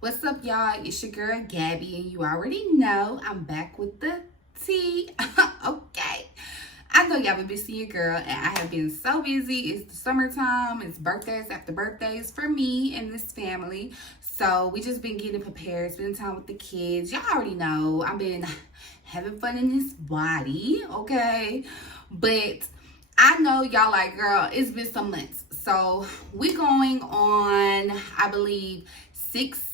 What's up, y'all? It's your girl Gabby, and you already know I'm back with the tea. Okay, I know y'all been busy, your girl, and I have been so busy. It's the summertime, it's birthdays after birthdays for me and this family, so we just been getting prepared, spending time with the kids. Y'all already know I've been having fun in this body, okay? But I know y'all like, girl, it's been some months, so we going on, I believe,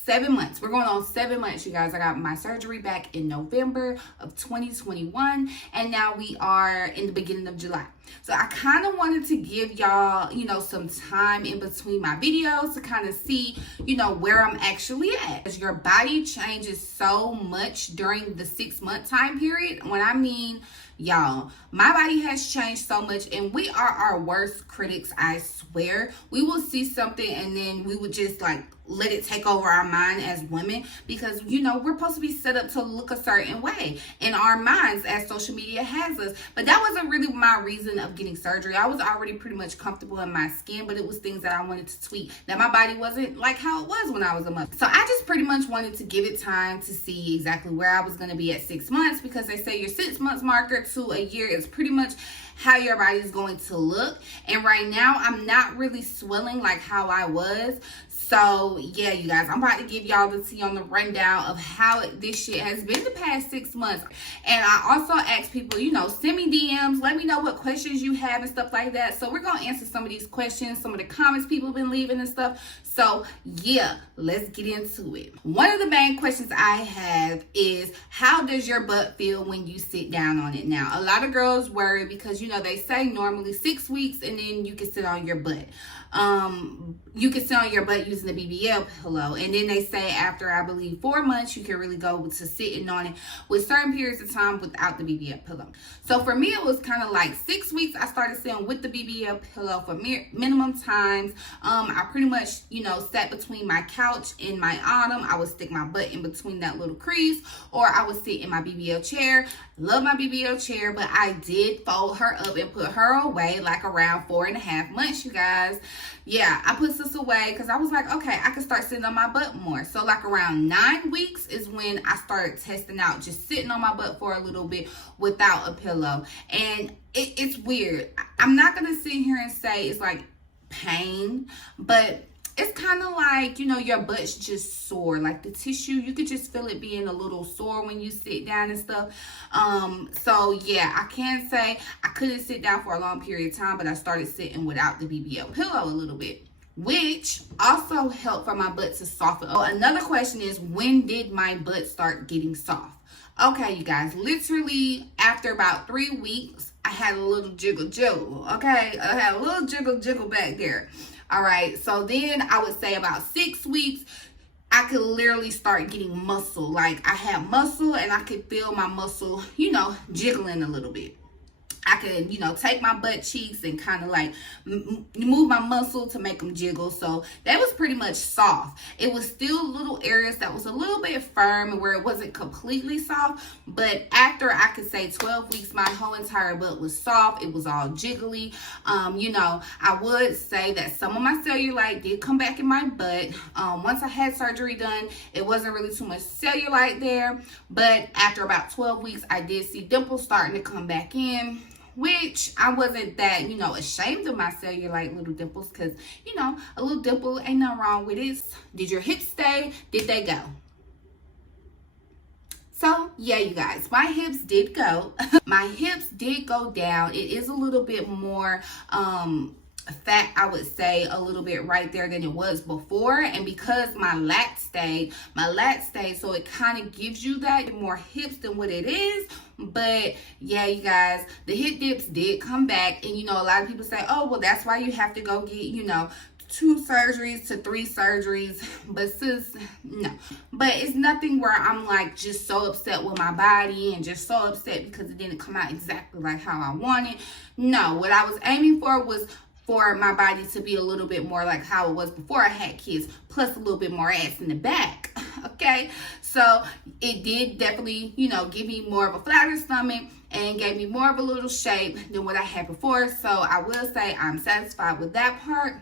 7 months. We're going on 7 months, you guys. I got my surgery back in November of 2021, and now we are in the beginning of July. So I kind of wanted to give y'all, some time in between my videos to kind of see, where I'm actually at. Because your body changes so much during the 6-month time period. When I mean, y'all, my body has changed so much, and we are our worst critics, I swear. We will see something and then we would just let it take over our mind as women, because we're supposed to be set up to look a certain way in our minds as social media has us. But that wasn't really my reason of getting surgery. I was already pretty much comfortable in my skin, but it was things that I wanted to tweak, that my body wasn't like how it was when I was a mother. So I just pretty much wanted to give it time to see exactly where I was going to be at 6 months, because they say your 6 months marker to a year is pretty much how your body is going to look. And right now I'm not really swelling like how I was. So yeah, you guys, I'm about to give y'all the tea on the rundown of how this shit has been the past 6 months. And I also ask people, send me DMs, let me know what questions you have and stuff like that. So we're going to answer some of these questions, some of the comments people have been leaving and stuff. So yeah, let's get into it. One of the main questions I have is, how does your butt feel when you sit down on it? Now, a lot of girls worry because, they say normally 6 weeks and then you can sit on your butt. You can sit on your butt using the Bbl pillow, and then they say after, I believe, 4 months you can really go to sitting on it with certain periods of time without the Bbl pillow. So for me, it was kind of like 6 weeks I started sitting with the Bbl pillow for minimum times. I pretty much sat between my couch and my autumn. I would stick my butt in between that little crease, or I would sit in my Bbl chair. Love my Bbl chair, but I did fold her up and put her away like around 4.5 months, you guys. Yeah, I put this away because I was like, okay, I can start sitting on my butt more. So like around 9 weeks is when I started testing out just sitting on my butt for a little bit without a pillow. And it's weird. I'm not going to sit here and say it's like pain, but it's kind of like, your butt's just sore. Like the tissue, you could just feel it being a little sore when you sit down and stuff. So yeah, I can say I couldn't sit down for a long period of time, but I started sitting without the Bbl pillow a little bit, which also helped for my butt to soften. Oh, another question is, when did my butt start getting soft? Okay, you guys, literally after about 3 weeks, I had a little jiggle, okay? I had a little jiggle back there. All right, so then I would say about 6 weeks, I could literally start getting muscle. Like I had muscle and I could feel my muscle, jiggling a little bit. I could, take my butt cheeks and kind of like move my muscle to make them jiggle. So that was pretty much soft. It was still little areas that was a little bit firm where it wasn't completely soft. But after, I could say 12 weeks, my whole entire butt was soft. It was all jiggly. I would say that some of my cellulite did come back in my butt. Once I had surgery done, it wasn't really too much cellulite there. But after about 12 weeks, I did see dimples starting to come back in, which I wasn't that, ashamed of my cellulite little dimples, because, a little dimple ain't nothing wrong with it. Did your hips stay? Did they go? So, yeah, you guys, my hips did go. My hips did go down. It is a little bit more fat, I would say, a little bit right there than it was before. And because my lat stayed, so it kind of gives you that more hips than what it is. But yeah, you guys, the hip dips did come back. And a lot of people say, oh, well, that's why you have to go get 2 surgeries to 3 surgeries. But sis, no. But it's nothing where I'm like just so upset with my body and just so upset because it didn't come out exactly like how I wanted. No, what I was aiming for was for my body to be a little bit more like how it was before I had kids, plus a little bit more ass in the back. Okay, so it did definitely, give me more of a flatter stomach, and gave me more of a little shape than what I had before. So I will say I'm satisfied with that part.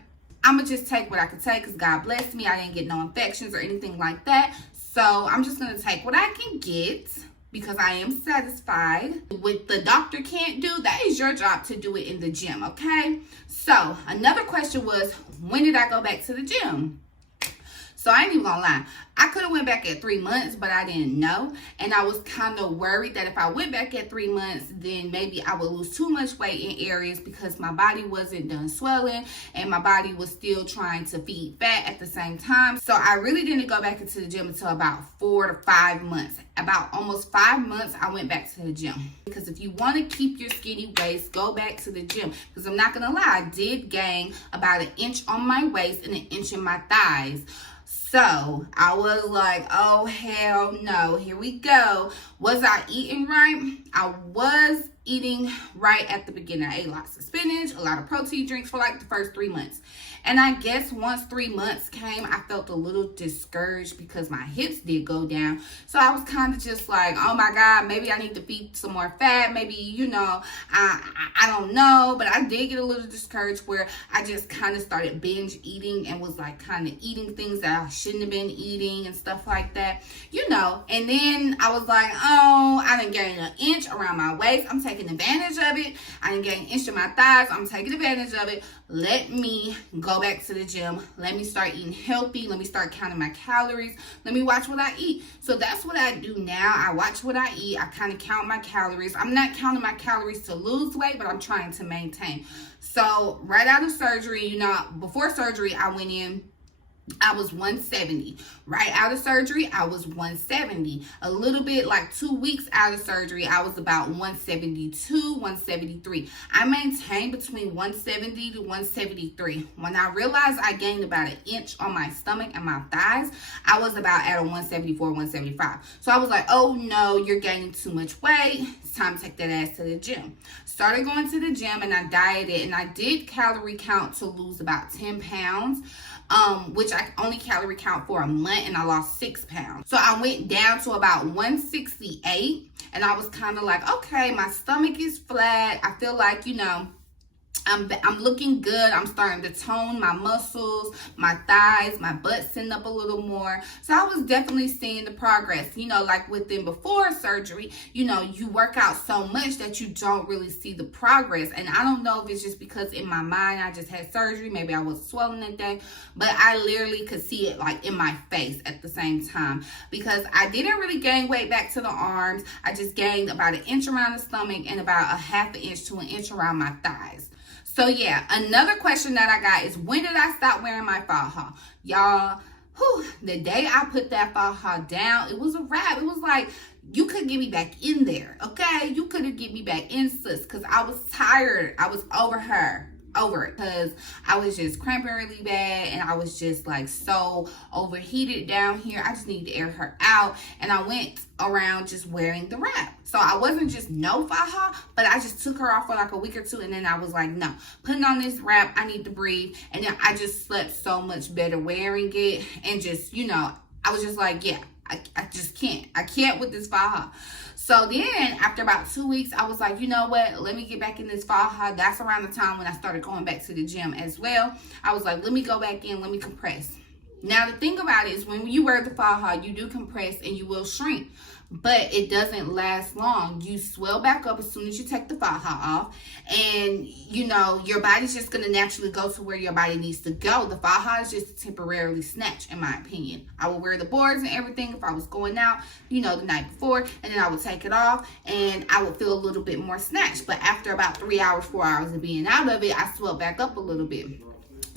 I'm going to just take what I could take because God blessed me. I didn't get no infections or anything like that. So I'm just going to take what I can get because I am satisfied. What the doctor can't do, that is your job to do it in the gym, okay? So another question was, when did I go back to the gym? So I ain't even gonna lie. I could have went back at 3 months, but I didn't know. And I was kind of worried that if I went back at 3 months, then maybe I would lose too much weight in areas because my body wasn't done swelling and my body was still trying to feed fat at the same time. So I really didn't go back into the gym until about 4 to 5 months. About almost 5 months, I went back to the gym. Because if you want to keep your skinny waist, go back to the gym. Because I'm not gonna lie, I did gain about 1 inch on my waist and 1 inch in my thighs. So I was like, oh, hell no, here we go. Was I eating right? I was eating right at the beginning. I ate lots of spinach, a lot of protein drinks for like the first 3 months. And I guess once 3 months came, I felt a little discouraged because my hips did go down. So I was kind of just like, oh my God, maybe I need to feed some more fat. Maybe, you know, I don't know. But I did get a little discouraged where I just kind of started binge eating and was like kind of eating things that I shouldn't have been eating and stuff like that, you know. And then I was like, oh, I done gained 1 inch around my waist. I'm taking advantage of it. I done gained 1 inch in my thighs. I'm taking advantage of it. Let me go back to the gym. Let me start eating healthy. Let me start counting my calories. Let me watch what I eat. So that's what I do now. I watch what I eat. I kind of count my calories. I'm not counting my calories to lose weight, but I'm trying to maintain. So right out of surgery, you know, before surgery, I went in, I was 170. Right out of surgery, I was 170. A little bit, like 2 weeks out of surgery, I was about 172, 173. I maintained between 170 to 173. When I realized I gained about 1 inch on my stomach and my thighs, I was about at a 174, 175. So I was like, oh no, you're gaining too much weight. It's time to take that ass to the gym. Started going to the gym and I dieted and I did calorie count to lose about 10 pounds. Which I only calorie count for a month and I lost 6 pounds. So I went down to about 168 and I was kind of like, okay, my stomach is flat. I feel like, you know, I'm looking good. I'm starting to tone my muscles, my thighs, my butt sitting up a little more. So I was definitely seeing the progress. You know, like within before surgery, you know, you work out so much that you don't really see the progress. And I don't know if it's just because in my mind I just had surgery. Maybe I was swollen that day. But I literally could see it like in my face at the same time. Because I didn't really gain weight back to the arms. I just gained about 1 inch around the stomach and about 1/2 inch to 1 inch around my thighs. So yeah, another question that I got is, when did I stop wearing my faja? Y'all, the day I put that faja down, it was a wrap. It was like, you could get me back in there, okay? You couldn't get me back in, sis, because I was tired. I was over it because I was just cramping really bad and I was just like so overheated down here. I just needed to air her out and I went around just wearing the wrap. So I wasn't just no faja, but I just took her off for like a week or two and then I was like, no, putting on this wrap, I need to breathe. And then I just slept so much better wearing it and just, you know, I was just like, yeah, I just can't. I can't with this faja. So then after about 2 weeks, I was like, you know what? Let me get back in this faja. That's around the time when I started going back to the gym as well. I was like, let me go back in. Let me compress. Now, the thing about it is when you wear the faja, you do compress and you will shrink. But it doesn't last long. You swell back up as soon as you take the faja off. And, you know, your body's just going to naturally go to where your body needs to go. The faja is just temporarily snatch, in my opinion. I would wear the boards and everything if I was going out, you know, the night before. And then I would take it off and I would feel a little bit more snatched. But after about 3 hours, 4 hours of being out of it, I swelled back up a little bit.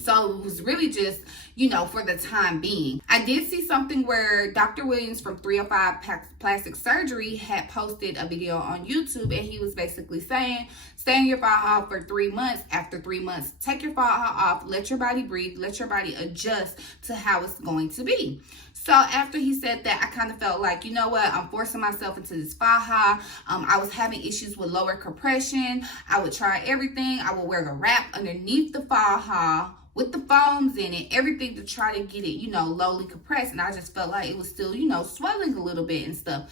So it was really just, you know, for the time being. I did see something where Dr. Williams from 305 Plastic Surgery had posted a video on YouTube, and he was basically saying, stay in your faja for 3 months. After 3 months, take your faja off, let your body breathe, let your body adjust to how it's going to be. So after he said that, I kind of felt like, you know what, I'm forcing myself into this faja. I was having issues with lower compression. I would try everything. I would wear the wrap underneath the faja with the foams in it, everything to try to get it, you know, lowly compressed. And I just felt like it was still, you know, swelling a little bit and stuff.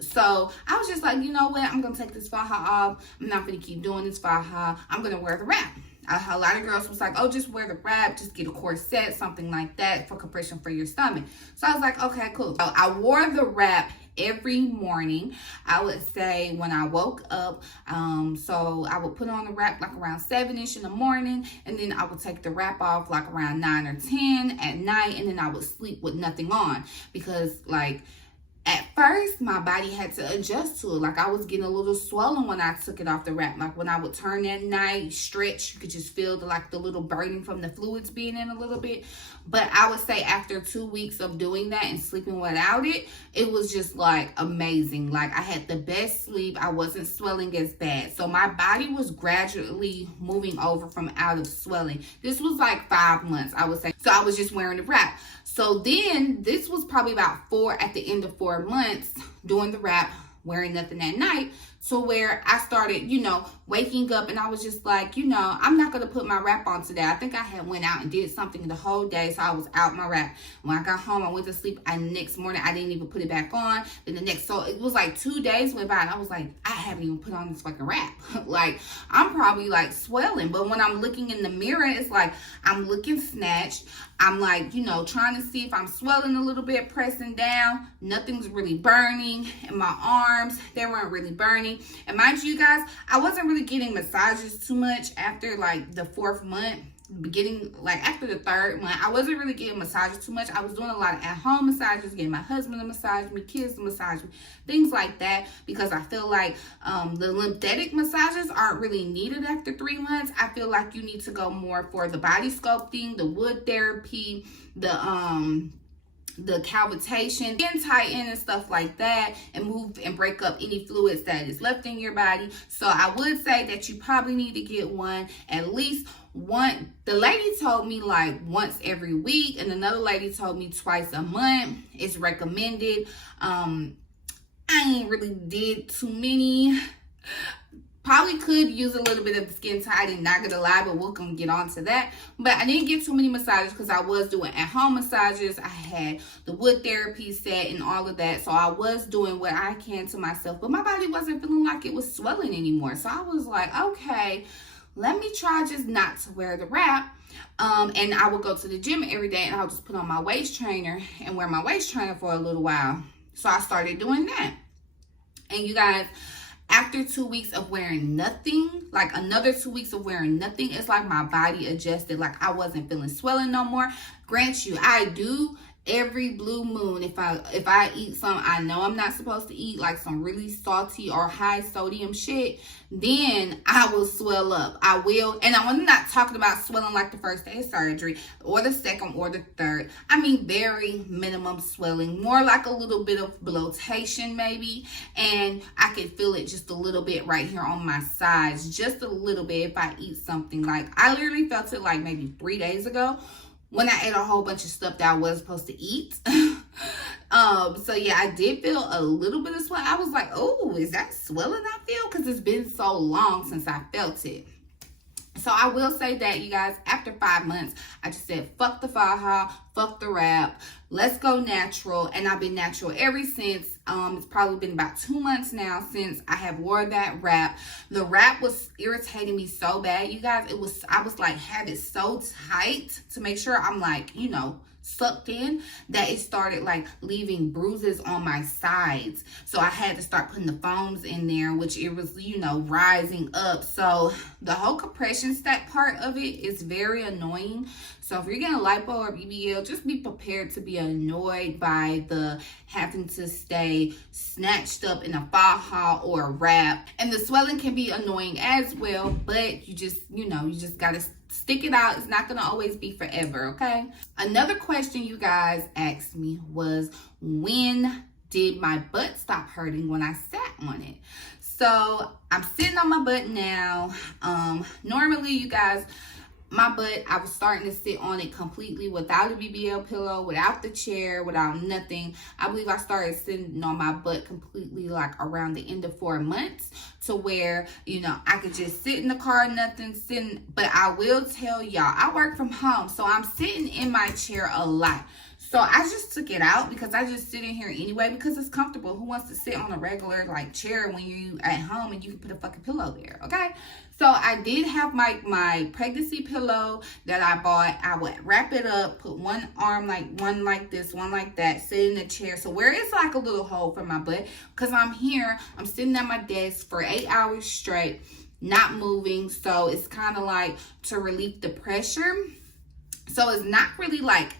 So I was just like, you know what, I'm gonna take this faja off. I'm not gonna keep doing this faja. I'm gonna wear the wrap. A lot of girls was like, oh, just wear the wrap, just get a corset, something like that for compression for your stomach. So I was like, okay, cool. So I wore the wrap every morning. I would say when I woke up, so I would put on the wrap like around 7-ish in the morning, and then I would take the wrap off like around 9 or 10 at night, and then I would sleep with nothing on, because like at first my body had to adjust to it. Like I was getting a little swollen when I took it off the wrap. Like when I would turn at night, stretch, you could just feel the little burning from the fluids being in a little bit. But I would say after 2 weeks of doing that and sleeping without it, it was just like amazing. Like I had the best sleep. I wasn't swelling as bad. So my body was gradually moving over from out of swelling. This was like 5 months, I would say. So I was just wearing the wrap. So then this was probably about at the end of 4 months doing the wrap, wearing nothing at night, to where I started, you know, waking up and I was just like, you know, I'm not going to put my wrap on today. I think I had went out and did something the whole day, so I was out my wrap. When I got home, I went to sleep, and next morning I didn't even put it back on. Then so it was like 2 days went by and I was like, I haven't even put on this fucking wrap. Like I'm probably like swelling, but when I'm looking in the mirror, it's like I'm looking snatched. I'm like, you know, trying to see if I'm swelling a little bit, pressing down. Nothing's really burning in my arms. They weren't really burning. And mind you guys, I wasn't really getting massages too much after like the 4th month. Beginning like after the 3rd month, I wasn't really getting massages too much. I was doing a lot of at-home massages, getting my husband to massage me, kids to massage me, things like that, because I feel like the lymphatic massages aren't really needed after 3 months. I feel like you need to go more for the body sculpting, the wood therapy, the cavitation, skin tighten and stuff like that, and move and break up any fluids that is left in your body. So I would say that you probably need to get one at least one. The lady told me like once every week, and another lady told me twice a month is recommended. I ain't really did too many. Probably could use a little bit of skin tightening, not gonna lie, but we're gonna get on to that. But I didn't get too many massages because I was doing at-home massages. I had the wood therapy set and all of that. So I was doing what I can to myself, but my body wasn't feeling like it was swelling anymore. So I was like, okay, let me try just not to wear the wrap. And I would go to the gym every day, and I would just put on my waist trainer and wear my waist trainer for a little while. So I started doing that. And you guys, after 2 weeks of wearing nothing, like another 2 weeks of wearing nothing, it's like my body adjusted. Like I wasn't feeling swelling no more. Grant you, I do every blue moon. If I eat something I know I'm not supposed to eat, like some really salty or high sodium shit, then I will swell up. I will. And I'm not talking about swelling like the first day of surgery or the 2nd or the 3rd. I mean very minimum swelling, more like a little bit of bloatation maybe, and I could feel it just a little bit right here on my sides, just a little bit if I eat something. Like I literally felt it like maybe 3 days ago when I ate a whole bunch of stuff that I was supposed to eat. So yeah, I did feel a little bit of swelling. I was like, oh, is that swelling I feel? Because it's been so long since I felt it. So I will say that, you guys, after 5 months, I just said, fuck the faja, fuck the wrap, let's go natural. And I've been natural ever since. It's probably been about 2 months now since I have wore that wrap. The wrap was irritating me so bad, you guys. I was like, have it so tight to make sure I'm like, you know, sucked in, that it started like leaving bruises on my sides. So I had to start putting the foams in there, which it was, you know, rising up. So the whole compression step part of it is very annoying. So if you're getting lipo or BBL, just be prepared to be annoyed by the having to stay snatched up in a faja or a wrap. And the swelling can be annoying as well, but you just, you know, you just gotta stick it out. It's not gonna always be forever, okay? Another question you guys asked me was, when did my butt stop hurting when I sat on it? So I'm sitting on my butt now. Normally, you guys, my butt, I was starting to sit on it completely without a BBL pillow, without the chair, without nothing. I believe I started sitting on my butt completely like around the end of 4 months, to where, you know, I could just sit in the car, nothing, sitting. But I will tell y'all, I work from home, so I'm sitting in my chair a lot. So I just took it out because I just sit in here anyway because it's comfortable. Who wants to sit on a regular like chair when you're at home and you can put a fucking pillow there, okay? So I did have my pregnancy pillow that I bought. I would wrap it up, put one arm like one like this, one like that, sit in the chair. So where it's like a little hole for my butt, because I'm here, I'm sitting at my desk for 8 hours straight, not moving. So it's kind of like to relieve the pressure. So it's not really like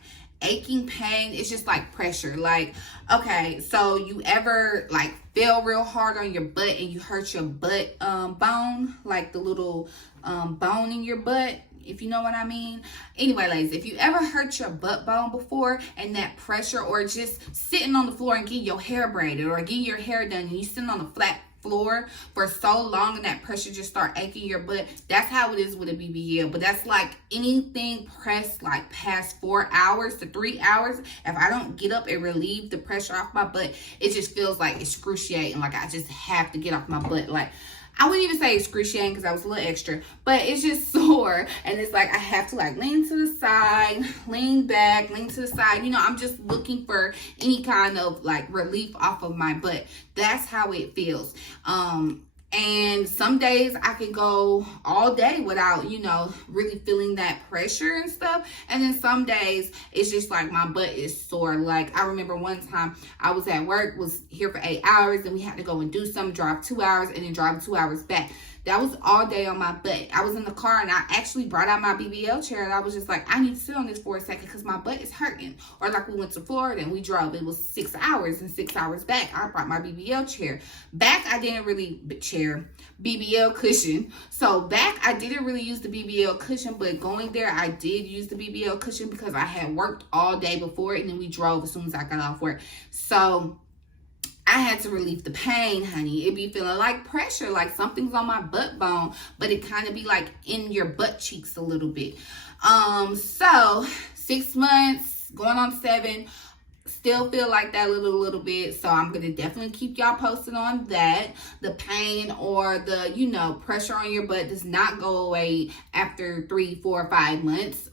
aching pain, it's just like pressure. Like, okay, so you ever like feel real hard on your butt and you hurt your butt bone, like the little bone in your butt, if you know what I mean? Anyway, ladies, if you ever hurt your butt bone before and that pressure, or just sitting on the floor and getting your hair braided or getting your hair done and you sitting on a flat floor for so long and that pressure just start aching your butt, that's how it is with a BBL. But that's like anything pressed like past 4 hours to 3 hours. If I don't get up and relieve the pressure off my butt, it just feels like excruciating. Like I just have to get off my butt. Like, I wouldn't even say excruciating because I was a little extra, but it's just sore. And it's like I have to like lean to the side, lean back, lean to the side. You know, I'm just looking for any kind of like relief off of my butt. That's how it feels. And some days I can go all day without, you know, really feeling that pressure and stuff. And then some days it's just like my butt is sore. Like I remember one time I was at work, was here for 8 hours, and we had to go and do something, drive 2 hours, and then drive 2 hours back. That was all day on my butt. I was in the car and I actually brought out my BBL chair and I was just like, I need to sit on this for a second because my butt is hurting. Or like we went to Florida and we drove. It was 6 hours, and 6 hours back, I brought my BBL chair. Back, I didn't really BBL cushion. So back, I didn't really use the BBL cushion, but going there, I did use the BBL cushion because I had worked all day before and then we drove as soon as I got off work. So I had to relieve the pain, honey. It be feeling like pressure, like something's on my butt bone, but it kind of be like in your butt cheeks a little bit. So 6 months, going on 7, still feel like that little bit. So I'm going to definitely keep y'all posted on that. The pain or the, you know, pressure on your butt does not go away after 3, 4, 5 months.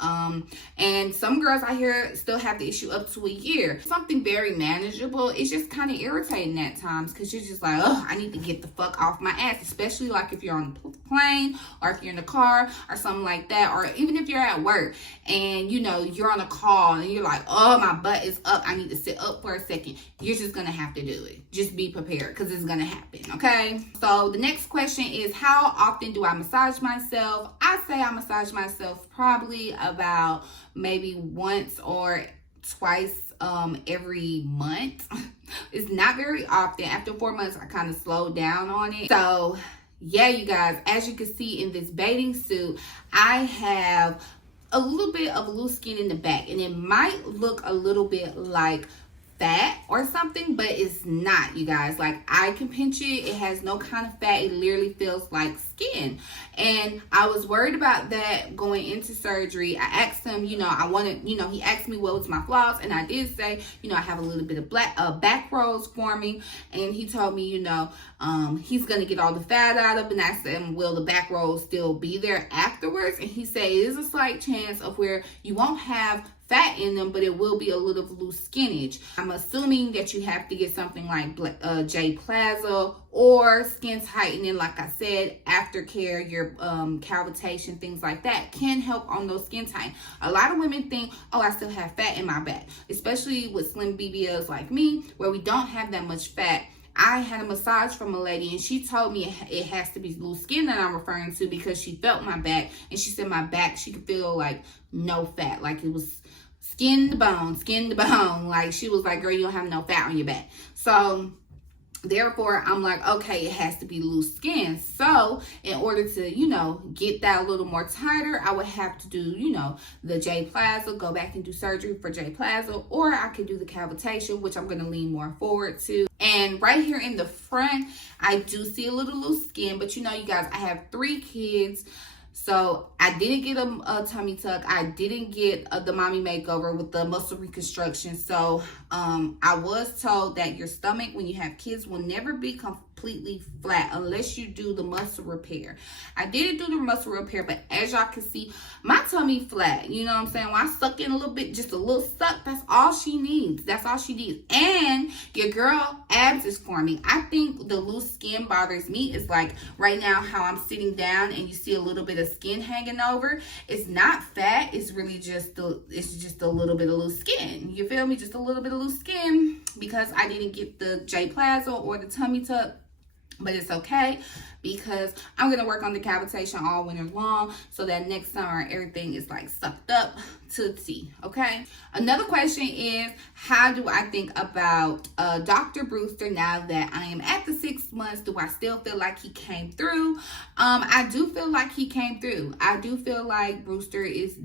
And some girls I hear still have the issue up to a year. Something very manageable. It's just kind of irritating at times because you're just like, oh, I need to get the fuck off my ass, especially like if you're on the plane or if you're in the car or something like that, or even if you're at work and, you know, you're on a call and you're like, oh, my butt is up, I need to sit up for a second. You're just gonna have to do it. Just be prepared because it's gonna happen, okay? So the next question is, how often do I massage myself? I say I massage myself probably about maybe once or twice every month. It's not very often. After 4 months, I kind of slowed down on it. So yeah, you guys, as you can see in this bathing suit, I have a little bit of loose skin in the back, and it might look a little bit like fat or something, but it's not, you guys. Like, I can pinch it, it has no kind of fat, it literally feels like skin. And I was worried about that going into surgery. I asked him, you know, he asked me what was my flaws, and I did say, you know, I have a little bit of back rolls forming, and he told me, you know, he's gonna get all the fat out of it. And I said, will the back rolls still be there afterwards? And he said it is a slight chance of where you won't have fat in them, but it will be a little loose skinage. I'm assuming that you have to get something like J Plaza or skin tightening. Like I said, aftercare, your cavitation, things like that can help on those skin tighten. A lot of women think, oh, I still have fat in my back, especially with slim BBLs like me, where we don't have that much fat. I had a massage from a lady and she told me it has to be loose skin that I'm referring to, because she felt my back and she said my back, she could feel like no fat, like it was skin to bone. Like, she was like, girl, you don't have no fat on your back. So therefore, I'm like, okay, it has to be loose skin. So in order to, you know, get that a little more tighter, I would have to do, you know, the J Plaza, go back and do surgery for J Plaza, or I could do the cavitation, which I'm going to lean more forward to. And right here in the front, I do see a little loose skin, but you know, you guys, I have 3 kids. So I didn't get a tummy tuck. I didn't get the mommy makeover with the muscle reconstruction. So I was told that your stomach when you have kids will never be completely flat unless you do the muscle repair. I didn't do the muscle repair, but as y'all can see, my tummy flat. You know what I'm saying? When I suck in a little bit, just a little suck, that's all she needs. That's all she needs. And your girl abs is forming. I think the loose skin bothers me. It's like right now how I'm sitting down and you see a little bit of skin hanging over. It's not fat. It's really just a little bit of loose skin. You feel me? Just a little bit of loose skin because I didn't get the J Plaza or the tummy tuck. But it's okay because I'm going to work on decapitation all winter long so that next summer everything is like sucked up to T, okay? Another question is, how do I think about Dr. Brewster now that I am at the 6 months? Do I still feel like he came through? I do feel like he came through. I do feel like Brewster is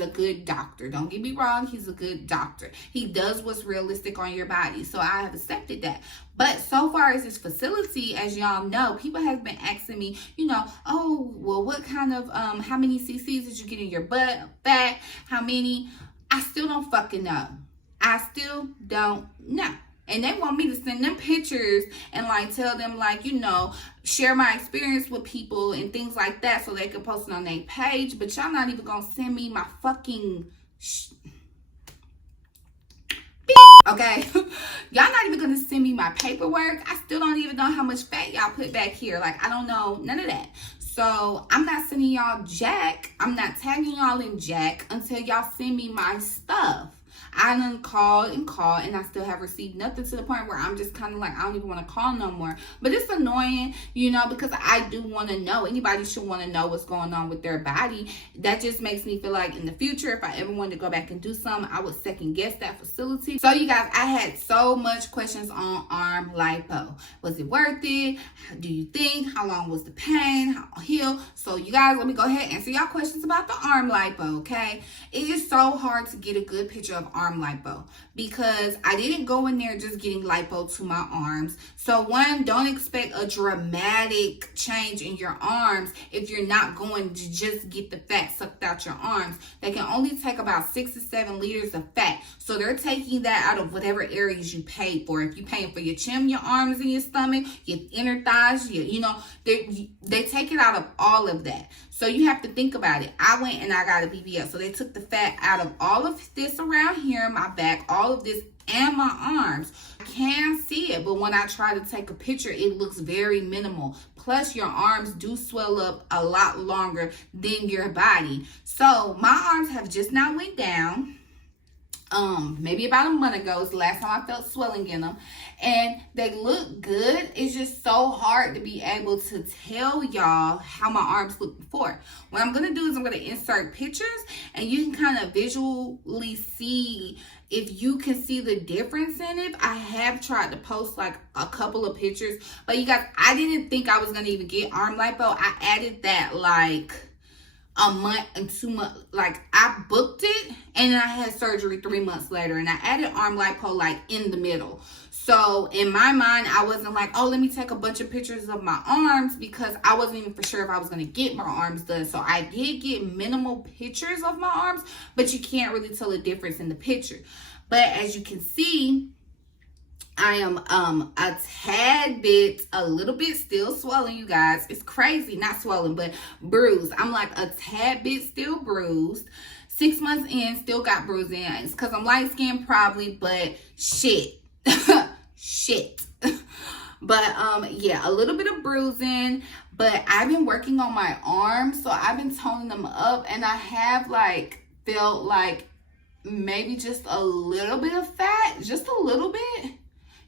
a good doctor. Don't get me wrong, he's a good doctor. He does what's realistic on your body, so I have accepted that. But so far as this facility, as y'all know, people have been asking me, you know, oh, well, what kind of, how many cc's did you get in your butt, fat, how many? I still don't fucking know. I still don't know. And they want me to send them pictures and like tell them like, you know, share my experience with people and things like that so they can post it on their page. But y'all not even gonna send me my fucking okay? Y'all not even gonna send me my paperwork. I still don't even know how much fat y'all put back here. Like, I don't know none of that. So I'm not sending y'all jack. I'm not tagging y'all in jack until y'all send me my stuff. I done called and I still have received nothing, to the point where I'm just kind of like, I don't even want to call no more. But it's annoying, you know, because I do want to know. Anybody should want to know what's going on with their body. That just makes me feel like in the future, if I ever wanted to go back and do something, I would second guess that facility. So you guys, I had so much questions on arm lipo. Was it worth it? Do you think? How long was the pain? How heal? So you guys, let me go ahead and answer y'all questions about the arm lipo, okay? It is so hard to get a good picture of arm lipo because I didn't go in there just getting lipo to my arms. So one, don't expect a dramatic change in your arms if you're not going to just get the fat sucked out your arms. They can only take about 6 to 7 liters of fat. So they're taking that out of whatever areas you paid for. If you're paying for your chin, your arms, and your stomach, your inner thighs, you know, they take it out of all of that. So you have to think about it. I went and I got a BBL. So they took the fat out of all of this around here, my back, all of this, and my arms. I can see it, but when I try to take a picture, it looks very minimal. Plus, your arms do swell up a lot longer than your body. So my arms have just now went down. Maybe about a month ago is the last time I felt swelling in them, and they look good. It's just so hard to be able to tell y'all how my arms look before. What I'm gonna do is I'm gonna insert pictures, and you can kind of visually see if you can see the difference in it. I have tried to post like a couple of pictures, but you guys, I didn't think I was gonna even get arm lipo. I added that like a month and 2 months, like I booked it and then I had surgery 3 months later, and I added arm lipo like in the middle. So in my mind, I wasn't like, oh, let me take a bunch of pictures of my arms, because I wasn't even for sure if I was going to get my arms done. So I did get minimal pictures of my arms, but you can't really tell the difference in the picture. But as you can see, I am a tad bit, a little bit still swollen, you guys. It's crazy, not swollen, but bruised. I'm like a tad bit still bruised. 6 months in, still got bruising. It's because I'm light skinned probably, but shit. Shit. But yeah, a little bit of bruising. But I've been working on my arms, so I've been toning them up, and I have like felt like maybe just a little bit of fat, just a little bit,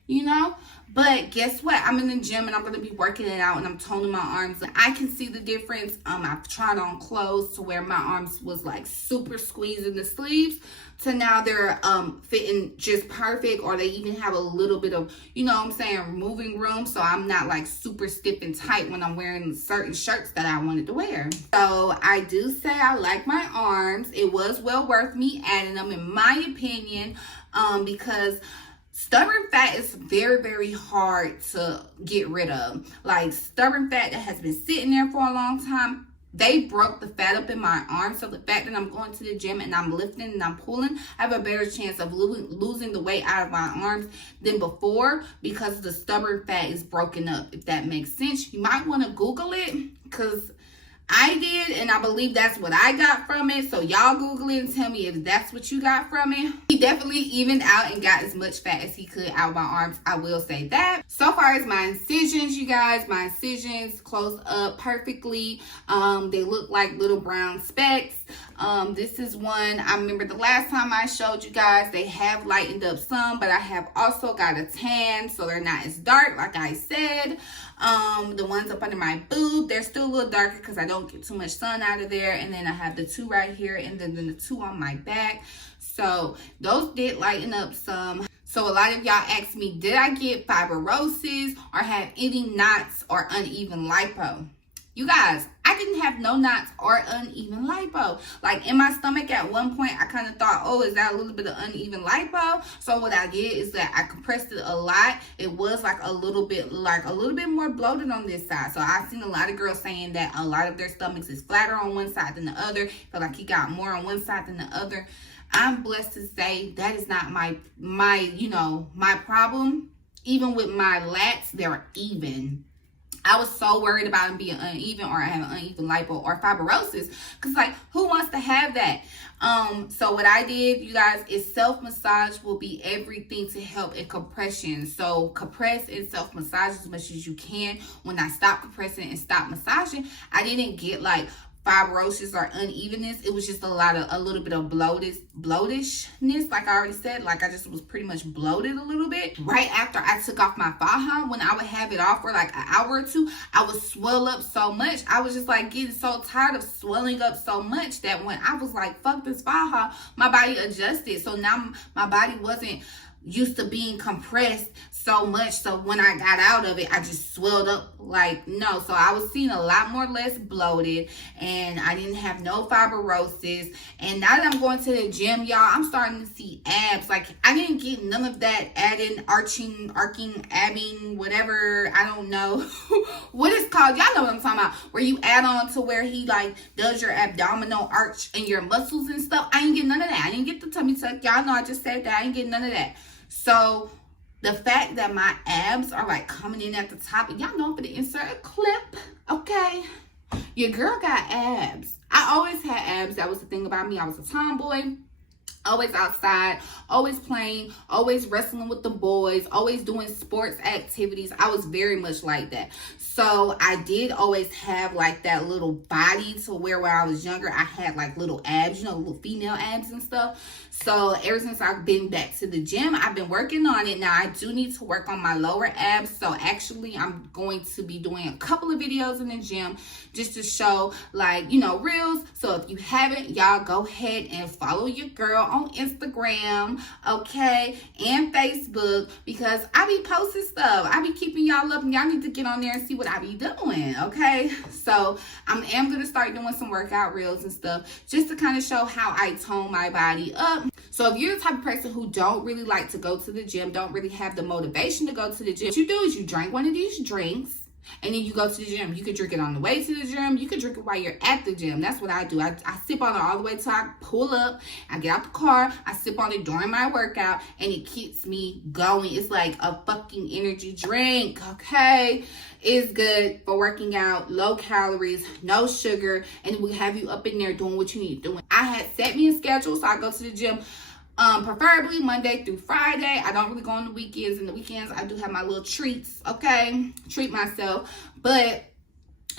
you know. But guess what? I'm in the gym and I'm going to be working it out, and I'm toning my arms. And I can see the difference. I've tried on clothes to where my arms was like super squeezed in the sleeves, to now they're fitting just perfect, or they even have a little bit of, you know what I'm saying, moving room. So I'm not like super stiff and tight when I'm wearing certain shirts that I wanted to wear. So I do say I like my arms. It was well worth me adding them, in my opinion, because stubborn fat is very, very hard to get rid of. Like stubborn fat that has been sitting there for a long time, they broke the fat up in my arms. So the fact that I'm going to the gym and I'm lifting and I'm pulling, I have a better chance of losing the weight out of my arms than before because the stubborn fat is broken up, if that makes sense. You might want to Google it because I did, and I believe that's what I got from it. So y'all Google it and tell me if that's what you got from it. He definitely evened out and got as much fat as he could out of my arms. I will say that. So far as my incisions, you guys, my incisions close up perfectly. They look like little brown specks. This is one, I remember the last time I showed you guys, they have lightened up some, but I have also got a tan, so they're not as dark like I said. The ones up under my boob, they're still a little darker because I don't get too much sun out of there. And then I have the two right here and then the two on my back. So those did lighten up some. So a lot of y'all asked me, did I get fibrosis or have any knots or uneven lipo? You guys, I didn't have no knots or uneven lipo. Like in my stomach at one point, I kind of thought, oh, is that a little bit of uneven lipo? So what I did is that I compressed it a lot. It was like a little bit more bloated on this side. So I've seen a lot of girls saying that a lot of their stomachs is flatter on one side than the other. Feel like he got more on one side than the other. I'm blessed to say that is not my problem. Even with my lats, they're even. I was so worried about them being uneven or having uneven lipo or fibrosis because, like, who wants to have that? So what I did, you guys, is self-massage will be everything to help in compression. So compress and self-massage as much as you can. When I stopped compressing and stopped massaging, I didn't get, like, fibrosis or unevenness. It was just a little bit of bloatishness, like I already said. Like I just was pretty much bloated a little bit. Right after I took off my faja, when I would have it off for like an hour or two, I would swell up so much. I was just like getting so tired of swelling up so much that when I was like, fuck this faja, my body adjusted. So now my body wasn't used to being compressed so much, so when I got out of it, I just swelled up like no. So I was seeing a lot more less bloated, and I didn't have no fibrosis. And now that I'm going to the gym, y'all, I'm starting to see abs. Like I didn't get none of that arcing, abbing, whatever, I don't know what it's called. Y'all know what I'm talking about, where you add on to where he like does your abdominal arch and your muscles and stuff. I didn't get none of that. I didn't get the tummy tuck. Y'all know I just said that. I didn't get none of that. So the fact that my abs are like coming in at the top, and y'all know I'm gonna insert a clip, okay? Your girl got abs. I always had abs. That was the thing about me. I was a tomboy, always outside, always playing, always wrestling with the boys, always doing sports activities. I was very much like that. So I did always have like that little body to where when I was younger, I had like little abs, you know, little female abs and stuff. So ever since I've been back to the gym, I've been working on it. Now I do need to work on my lower abs. So actually I'm going to be doing a couple of videos in the gym just to show like, you know, reels. So if you haven't, y'all go ahead and follow your girl on Instagram, okay, and Facebook, because I be posting stuff. I be keeping y'all up, and y'all need to get on there and see what I be doing, okay? So I am going to start doing some workout reels and stuff just to kind of show how I tone my body up. So if you're the type of person who don't really like to go to the gym, don't really have the motivation to go to the gym, what you do is you drink one of these drinks, and then you go to the gym. You could drink it on the way to the gym. You could drink it while you're at the gym. That's what I do. I sip on it all the way till I pull up. I get out the car. I sip on it during my workout, and it keeps me going. It's like a fucking energy drink, okay? It's good for working out, low calories, no sugar, and it will have you up in there doing what you need to do. I had set me a schedule, so I go to the gym preferably Monday through Friday. I don't really go on the weekends. And the weekends, I do have my little treats, okay? Treat myself. But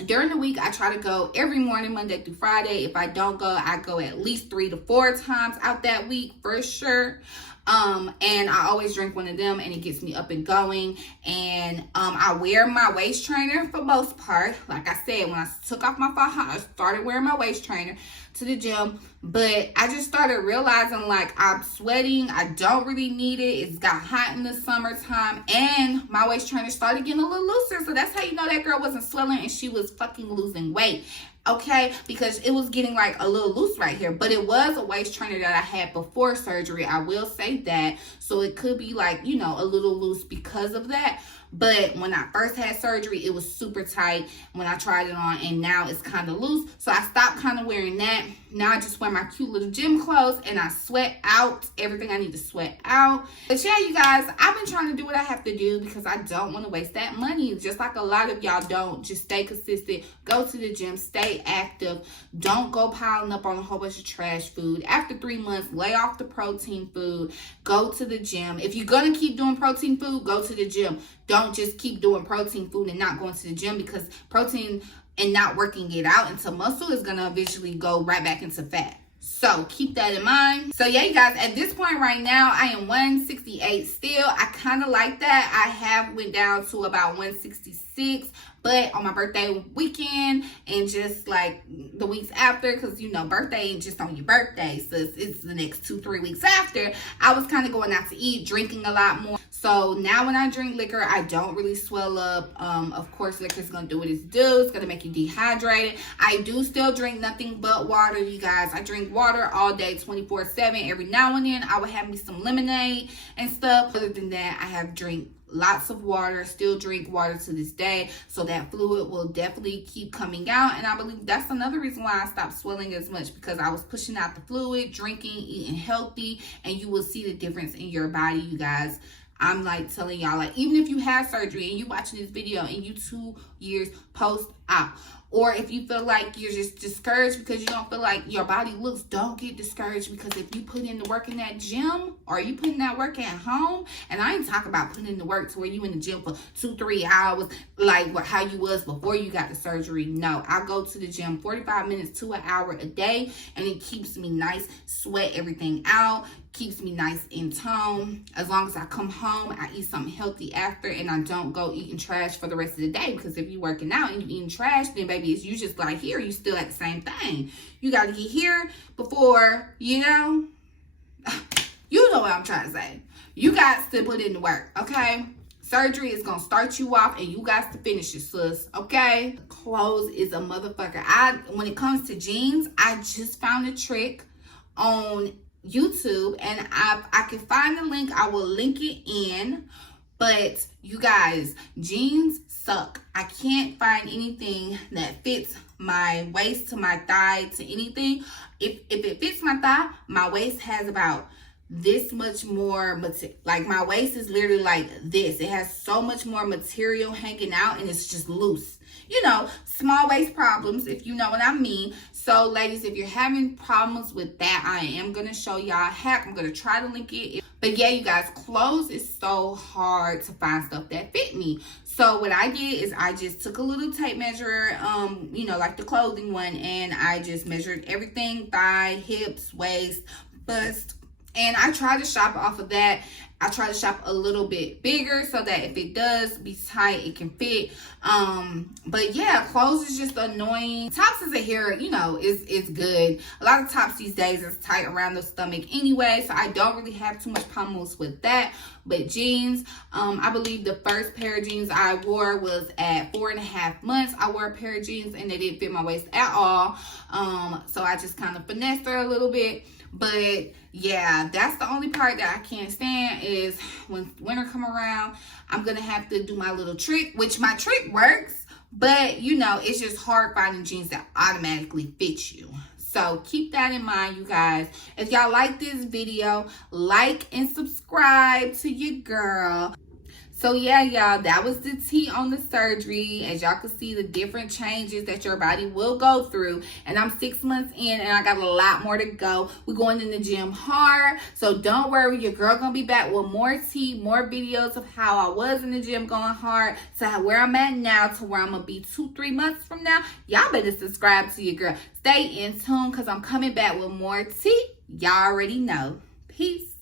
during the week, I try to go every morning, Monday through Friday. If I don't go, I go at least 3 to 4 times out that week for sure. And I always drink one of them, and it gets me up and going. And I wear my waist trainer for most part. Like I said, when I took off my faja, I started wearing my waist trainer to the gym. But I just started realizing like I'm sweating. I don't really need it. It's got hot in the summertime, and my waist trainer started getting a little looser. So that's how you know that girl wasn't swelling and she was fucking losing weight. Okay, because it was getting like a little loose right here, but it was a waist trainer that I had before surgery. I will say that. So it could be like, you know, a little loose because of that. But when I first had surgery, it was super tight when I tried it on, and now it's kind of loose. So I stopped kind of wearing that. Now I just wear my cute little gym clothes, and I sweat out everything I need to sweat out. But yeah, you guys, I've been trying to do what I have to do because I don't want to waste that money. Just like a lot of y'all don't. Just stay consistent. Go to the gym. Stay active. Don't go piling up on a whole bunch of trash food. After 3 months, lay off the protein food. Go to the gym. If you're going to keep doing protein food, go to the gym. Don't just keep doing protein food and not going to the gym, because protein and not working it out into muscle is going to eventually go right back into fat. So keep that in mind. So yeah, you guys, at this point right now, I am 168 still. I kind of like that. I have went down to about 166, but on my birthday weekend and just like the weeks after, because you know, birthday ain't just on your birthday, so it's the next 2-3 weeks after, I was kind of going out to eat, drinking a lot more. So now when I drink liquor, I don't really swell up. Of course, liquor is going to do what it's do. It's going to make you dehydrated. I do still drink nothing but water, you guys. I drink water all day, 24/7. Every now and then, I would have me some lemonade and stuff. Other than that, I have drink lots of water, still drink water to this day, so that fluid will definitely keep coming out. And I believe that's another reason why I stopped swelling as much, because I was pushing out the fluid, drinking, eating healthy, and you will see the difference in your body, you guys. I'm like telling y'all, like, even if you have surgery and you watching this video and you 2 years post-op, or if you feel like you're just discouraged because you don't feel like your body looks, don't get discouraged, because if you put in the work in that gym, or you put in that work at home, and I ain't talking about putting in the work to where you in the gym for 2-3 hours like how you was before you got the surgery. No, I go to the gym 45 minutes to an hour a day, and it keeps me nice, sweat everything out, keeps me nice in tone. As long as I come home, I eat something healthy after, and I don't go eating trash for the rest of the day, because if you're working out and you eating trash, then baby, it's you just like here, you still at the same thing. You got to get here before, you know what I'm trying to say. You got to put in the work, okay? Surgery is going to start you off, and you got to finish it, sis, okay? Clothes is a motherfucker. When it comes to jeans, I just found a trick on YouTube, and I can find the link. I will link it in. But you guys, jeans suck. I can't find anything that fits my waist to my thigh to anything. If it fits my thigh, my waist has about this much more, like my waist is literally like this. It has so much more material hanging out, and it's just loose. You know, small waist problems, if you know what I mean. So ladies, if you're having problems with that, I am going to show y'all a hack. I'm going to try to link it. But yeah, you guys, clothes is so hard to find stuff that fit me. So what I did is I just took a little tape measure, you know, like the clothing one, and I just measured everything: thigh, hips, waist, bust. And I try to shop off of that. I try to shop a little bit bigger so that if it does be tight, it can fit. But yeah, clothes is just annoying. Tops is a hair, you know, it's good. A lot of tops these days is tight around the stomach anyway, so I don't really have too much problems with that. But jeans, I believe the first pair of jeans I wore was at 4.5 months. I wore a pair of jeans and they didn't fit my waist at all. So I just kind of finessed her a little bit. But yeah, that's the only part that I can't stand, is when winter come around, I'm gonna have to do my little trick, which my trick works, but you know, it's just hard finding jeans that automatically fit you. So keep that in mind, you guys. If y'all like this video, like and subscribe to your girl. So yeah, y'all, that was the tea on the surgery. As y'all can see, the different changes that your body will go through. And I'm 6 months in, and I got a lot more to go. We're going in the gym hard, so don't worry. Your girl gonna be back with more tea, more videos of how I was in the gym going hard, to where I'm at now, to where I'm gonna be 2-3 months from now. Y'all better subscribe to your girl. Stay in tune, because I'm coming back with more tea. Y'all already know. Peace.